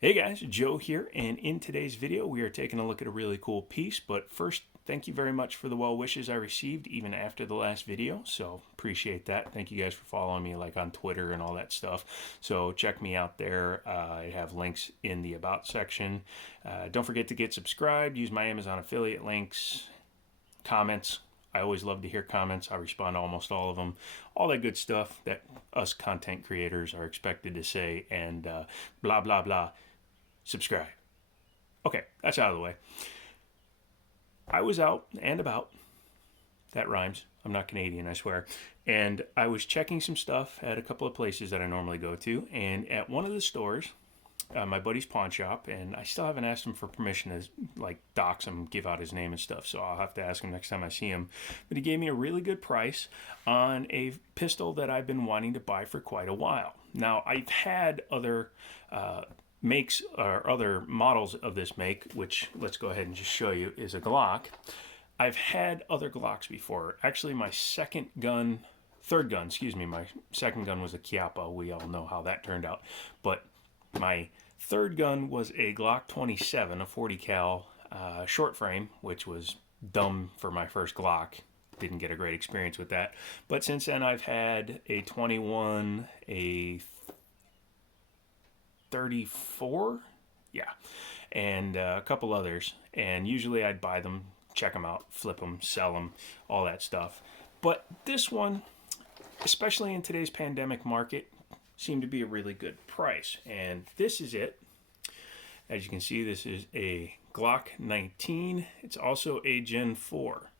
Hey guys, Joe here, and in today's video we are taking a look at a really cool piece, but first, thank you very much for the well wishes I received even after the last video, so appreciate that. Thank you guys for following me like on Twitter and all that stuff, so check me out there. I have links in the About section. Don't forget to get subscribed, use my Amazon affiliate links, comments. I always love to hear comments. I respond to almost all of them. All that good stuff that us content creators are expected to say, and blah, blah, blah. Subscribe. Okay, that's out of the way. I was out and about. That rhymes. I'm not Canadian, I swear. And I was checking some stuff at a couple of places that I normally go to. And at one of the stores, my buddy's pawn shop, and I still haven't asked him for permission to like dox him, give out his name and stuff. So I'll have to ask him next time I see him. But he gave me a really good price on a pistol that I've been wanting to buy for quite a while. Now I've had other makes or other models of this make, which let's go ahead and just show you is a Glock. I've had other Glocks before. Actually, my third gun, excuse me, my second gun was a Chiappa. We all know how that turned out. But my third gun was a Glock 27, a 40 cal short frame, which was dumb for my first Glock. Didn't get a great experience with that. But since then, I've had a 21, a 34, yeah, and a couple others. And usually I'd buy them, check them out, flip them, sell them, all that stuff. But this one, especially in today's pandemic market, seemed to be a really good price. And this is it. As you can see, this is a Glock 19. It's also a Gen 4,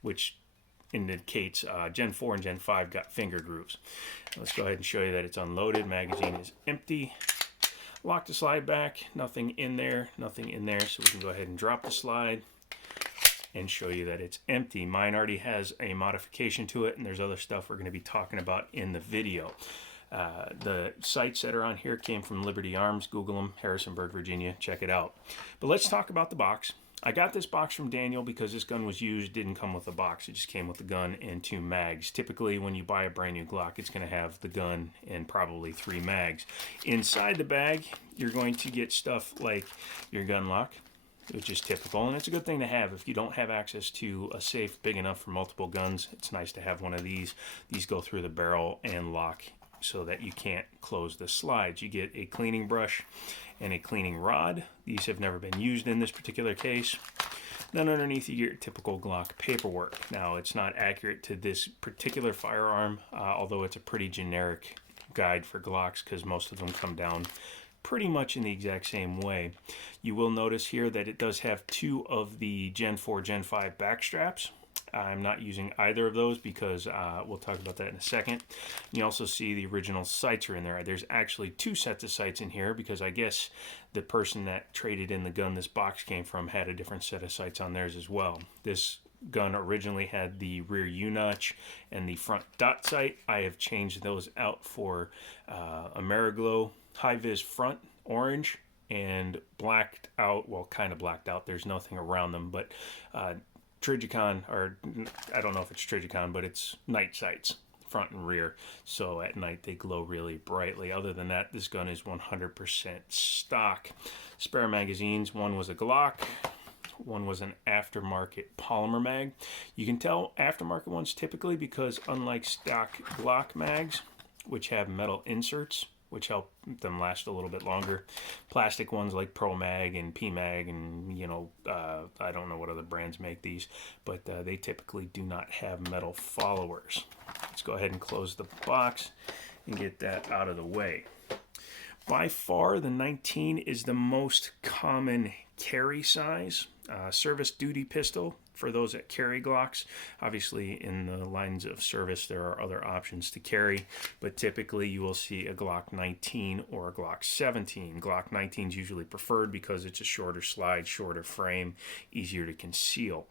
which indicates Gen 4 and Gen 5 got finger grooves. Let's go ahead and show you that it's unloaded. Magazine is empty. Lock the slide back, nothing in there, nothing in there, so we can go ahead and drop the slide and show you that it's empty. Mine already has a modification to it, and there's other stuff we're going to be talking about in the video. The sights that are on here came from Liberty Arms. Google them, Harrisonburg, Virginia. Check it out. But let's talk about the box. I got this box from Daniel because this gun was used, didn't come with a box. It just came with the gun and 2 mags. Typically, when you buy a brand new Glock, it's going to have the gun and probably 3 mags. Inside the bag, you're going to get stuff like your gun lock, which is typical, and it's a good thing to have. If you don't have access to a safe big enough for multiple guns, it's nice to have one of these. These go through the barrel and lock so that you can't close the slides. You get a cleaning brush and a cleaning rod. These have never been used in this particular case. Then underneath you get your typical Glock paperwork. Now it's not accurate to this particular firearm, although it's a pretty generic guide for Glocks because most of them come down pretty much in the exact same way. You will notice here that it does have 2 of the Gen 4, Gen 5 back straps. I'm not using either of those because we'll talk about that in a second. You also see the original sights are in there. There's actually 2 sets of sights in here because I guess the person that traded in the gun this box came from had a different set of sights on theirs as well. This gun originally had the rear U-notch and the front dot sight. I have changed those out for Ameriglow high-vis front orange and blacked out, well, kind of blacked out. There's nothing around them, but Trigicon, or I don't know if it's Trigicon, but it's night sights, front and rear. So at night they glow really brightly. Other than that, this gun is 100% stock. Spare magazines, one was a Glock, one was an aftermarket polymer mag. You can tell aftermarket ones typically because unlike stock Glock mags, which have metal inserts, which help them last a little bit longer. Plastic ones like Pro Mag and P Mag and, I don't know what other brands make these, but they typically do not have metal followers. Let's go ahead and close the box and get that out of the way. By far, the 19 is the most common carry size service duty pistol for those that carry Glocks. Obviously, in the lines of service, there are other options to carry, but typically you will see a Glock 19 or a Glock 17. Glock 19 is usually preferred because it's a shorter slide, shorter frame, easier to conceal.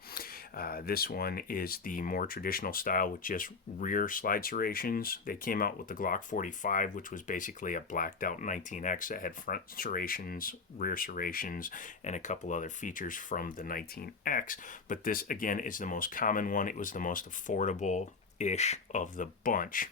This one is the more traditional style with just rear slide serrations. They came out with the Glock 45, which was basically a blacked out 19X that had front serrations, rear serrations, and a couple other features from the 19X. But this, again, is the most common one. It was the most affordable-ish of the bunch.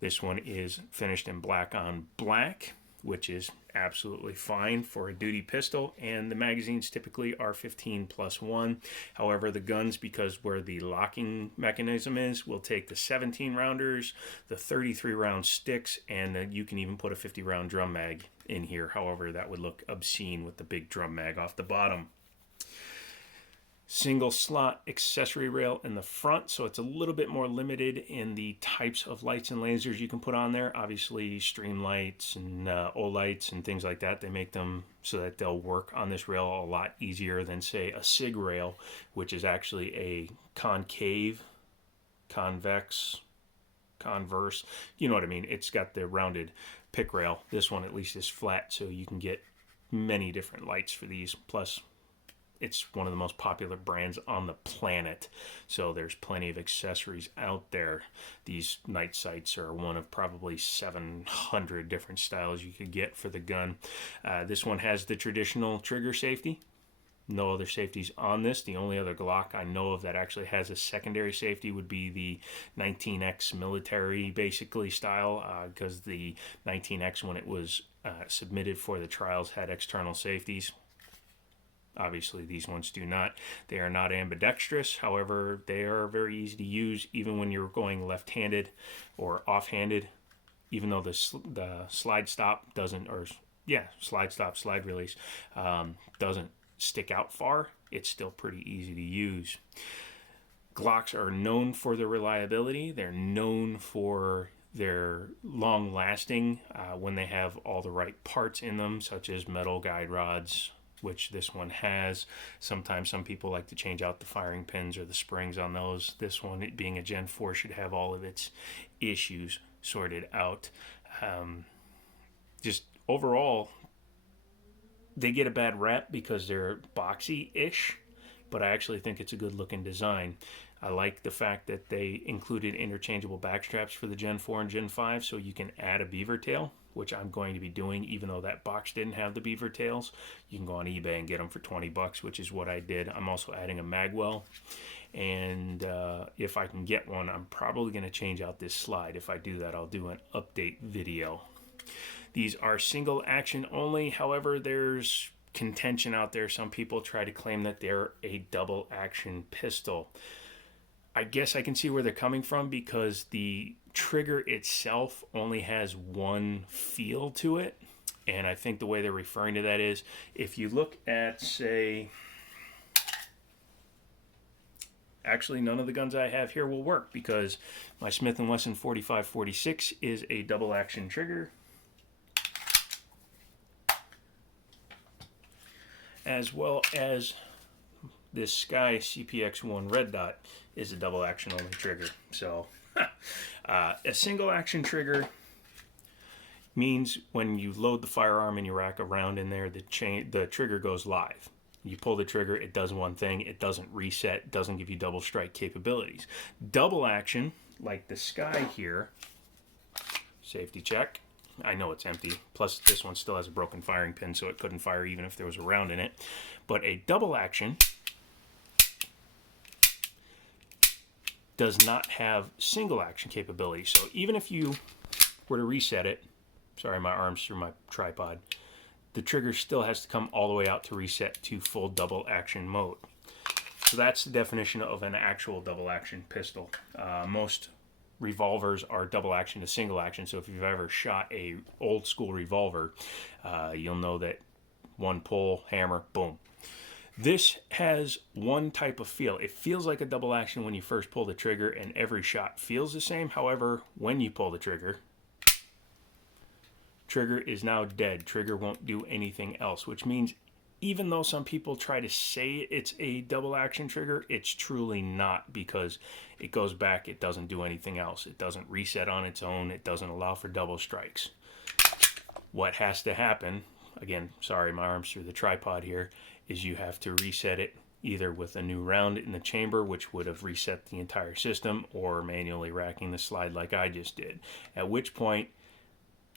This one is finished in black on black. which is absolutely fine for a duty pistol, and the magazines typically are 15+1. However, the guns, because where the locking mechanism is, will take the 17 rounders, the 33 round sticks, and you can even put a 50 round drum mag in here. However, that would look obscene with the big drum mag off the bottom. Single slot accessory rail in the front, so it's a little bit more limited in the types of lights and lasers you can put on there. Obviously, stream lights and O-lights and things like that, they make them so that they'll work on this rail a lot easier than, say, a SIG rail, which is actually a concave, convex, converse, you know what I mean. It's got the rounded pick rail. This one at least is flat, so you can get many different lights for these. Plus, it's one of the most popular brands on the planet, so there's plenty of accessories out there. These night sights are one of probably 700 different styles you could get for the gun. This one has the traditional trigger safety. No other safeties on this. The only other Glock I know of that actually has a secondary safety would be the 19X military, basically, style, because the 19X, when it was submitted for the trials, had external safeties. Obviously, these ones do not. They are not ambidextrous. However, they are very easy to use, even when you're going left-handed or off-handed. Even though the slide stop doesn't, slide stop, slide release doesn't stick out far, it's still pretty easy to use. Glocks are known for their reliability. They're known for their long-lasting when they have all the right parts in them, such as metal guide rods, which this one has. Sometimes some people like to change out the firing pins or the springs on those. This one, it being a Gen 4, should have all of its issues sorted out. Just overall, they get a bad rap because they're boxy-ish, but I actually think it's a good-looking design. I like the fact that they included interchangeable backstraps for the Gen 4 and Gen 5, so you can add a beaver tail, which I'm going to be doing, even though that box didn't have the beaver tails. You can go on eBay and get them for $20, which is what I did. I'm also adding a magwell, and if I can get one, I'm probably going to change out this slide. If I do that, I'll do an update video. These are single action only. However, there's contention out there. Some people try to claim that they're a double action pistol. I guess I can see where they're coming from, because the trigger itself only has one feel to it. And I think the way they're referring to that is, if you look at, say, actually none of the guns I have here will work, because my Smith & Wesson 45-46 is a double action trigger, as well as this Sky CPX-1 red dot is a double action only trigger. So a single action trigger means when you load the firearm and you rack a round in there, the trigger goes live. You pull the trigger, it does one thing, it doesn't reset, doesn't give you double strike capabilities. Double action, like the Sky here, safety check, I know it's empty, plus this one still has a broken firing pin, so it couldn't fire even if there was a round in it. But a double action does not have single action capability. So even if you were to reset it, sorry, my arm's through my tripod, the trigger still has to come all the way out to reset to full double action mode. So that's the definition of an actual double action pistol. Most revolvers are double action to single action, so if you've ever shot a old school revolver, you'll know that one pull, hammer, boom. This has one type of feel. It feels like a double action when you first pull the trigger, and every shot feels the same. However, when you pull the trigger, trigger is now dead. Trigger won't do anything else, which means even though some people try to say it's a double action trigger, it's truly not, because it goes back, it doesn't do anything else. It doesn't reset on its own. It doesn't allow for double strikes. What has to happen, again, sorry, my arm's through the tripod here, is you have to reset it either with a new round in the chamber, which would have reset the entire system, or manually racking the slide like I just did. At which point,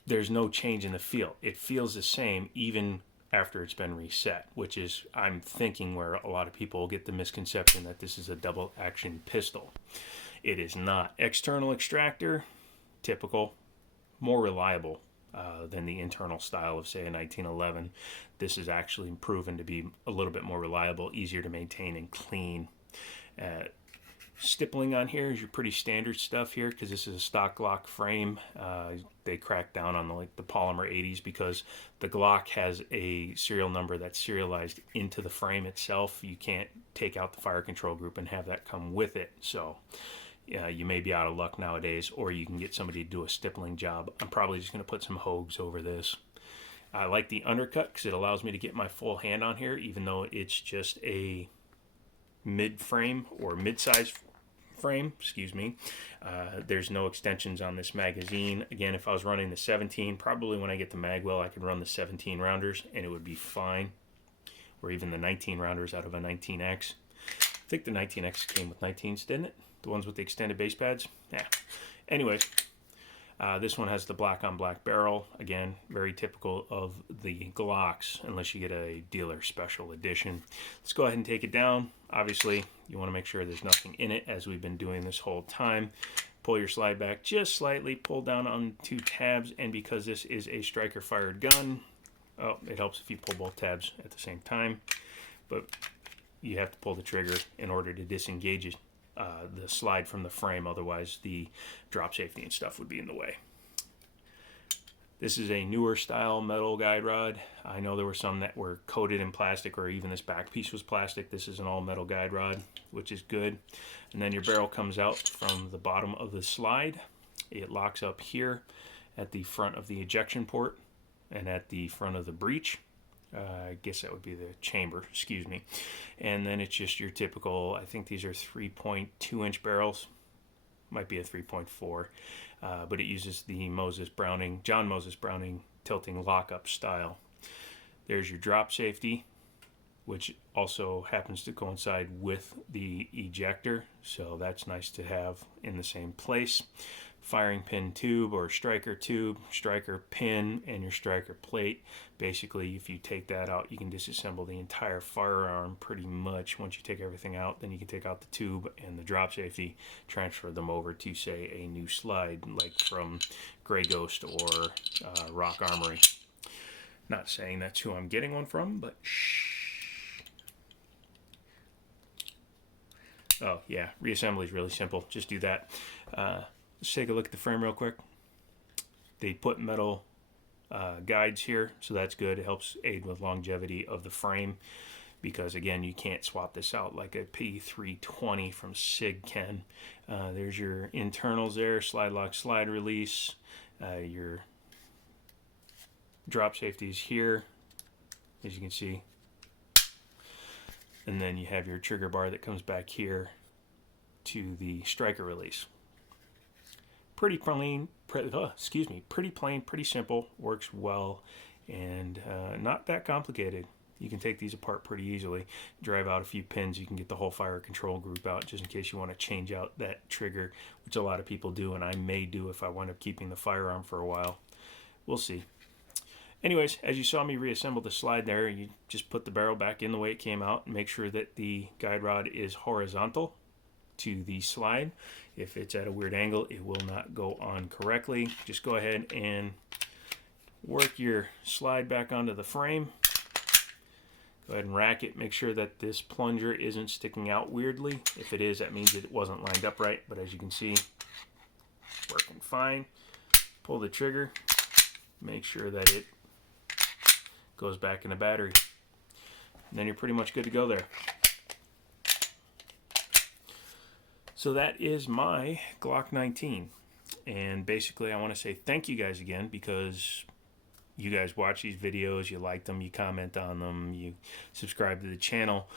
there's no change in the feel. It feels the same even after it's been reset, which is, I'm thinking, where a lot of people get the misconception that this is a double action pistol. It is not. External extractor, typical, more reliable. than the internal style of, say, a 1911. This is actually proven to be a little bit more reliable, easier to maintain, and clean. Stippling on here is your pretty standard stuff here, because this is a stock Glock frame. They cracked down on the polymer 80s because the Glock has a serial number that's serialized into the frame itself. You can't take out the fire control group and have that come with it. So you may be out of luck nowadays, or you can get somebody to do a stippling job. I'm probably just going to put some Hogues over this. I like the undercut because it allows me to get my full hand on here, even though it's just a mid-frame or mid-size frame, excuse me. There's no extensions on this magazine. Again, if I was running the 17, probably when I get the magwell, I could run the 17 rounders and it would be fine, or even the 19 rounders out of a 19X. I think the 19X came with 19s, didn't it? The ones with the extended base pads? Yeah. Anyways, this one has the black on black barrel. Again, very typical of the Glocks, unless you get a dealer special edition. Let's go ahead and take it down. Obviously, you want to make sure there's nothing in it, as we've been doing this whole time. Pull your slide back just slightly, pull down on 2 tabs, and because this is a striker fired gun, it helps if you pull both tabs at the same time, but you have to pull the trigger in order to disengage it. The slide from the frame, otherwise the drop safety and stuff would be in the way. This is a newer style metal guide rod. I know there were some that were coated in plastic, or even this back piece was plastic. This is an all metal guide rod, which is good. And then your barrel comes out from the bottom of the slide. It locks up here at the front of the ejection port and at the front of the breech. I guess that would be the chamber, excuse me. And then it's just your typical, I think these are 3.2 inch barrels, might be a 3.4, but it uses the John Moses Browning tilting lockup style. There's your drop safety, which also happens to coincide with the ejector, so that's nice to have in the same place. Firing pin tube or striker tube, striker pin, and your striker plate. Basically, if you take that out, you can disassemble the entire firearm pretty much. Once you take everything out, then you can take out the tube and the drop safety, transfer them over to, say, a new slide, like from Grey Ghost or Rock Armory. Not saying that's who I'm getting one from, but shh. Oh, yeah, reassembly is really simple. Just do that. Let's take a look at the frame real quick. They put metal guides here, so that's good. It helps aid with longevity of the frame, because again, you can't swap this out like a P320 from SIG can. There's your internals there, slide lock, slide release. Your drop safety is here, as you can see. And then you have your trigger bar that comes back here to the striker release. Pretty plain, pretty simple, works well, and not that complicated. You can take these apart pretty easily, drive out a few pins, you can get the whole fire control group out, just in case you want to change out that trigger, which a lot of people do, and I may do if I wind up keeping the firearm for a while. We'll see. Anyways, as you saw me reassemble the slide there, you just put the barrel back in the way it came out, and make sure that the guide rod is horizontal to the slide. If it's at a weird angle, it will not go on correctly. Just go ahead and work your slide back onto the frame. Go ahead and rack it. Make sure that this plunger isn't sticking out weirdly. If it is, that means it wasn't lined up right, but as you can see, working fine. Pull the trigger. Make sure that it goes back in the battery. And then you're pretty much good to go there. So that is my Glock 19. And basically I want to say thank you guys again, because you guys watch these videos, you like them, you comment on them, you subscribe to the channel.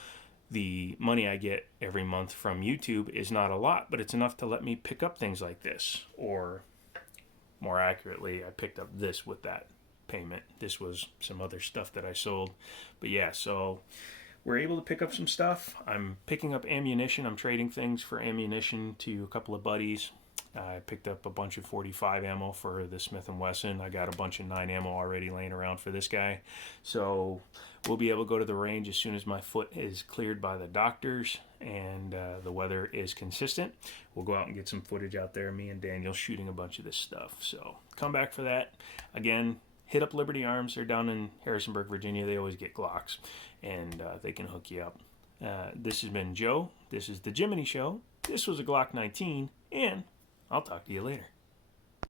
The money I get every month from YouTube is not a lot, but it's enough to let me pick up things like this. Or more accurately, I picked up this with that payment. This was some other stuff that I sold. But yeah, so we're able to pick up some stuff. I'm picking up ammunition. I'm trading things for ammunition to a couple of buddies. I picked up a bunch of 45 ammo for the Smith & Wesson. I got a bunch of 9 ammo already laying around for this guy. So we'll be able to go to the range as soon as my foot is cleared by the doctors and the weather is consistent. We'll go out and get some footage out there, me and Daniel shooting a bunch of this stuff. So come back for that. Again, hit up Liberty Arms. They're down in Harrisonburg, Virginia. They always get Glocks, and they can hook you up. This has been Joe. This is the Jiminy Show. This was a Glock 19, and I'll talk to you later.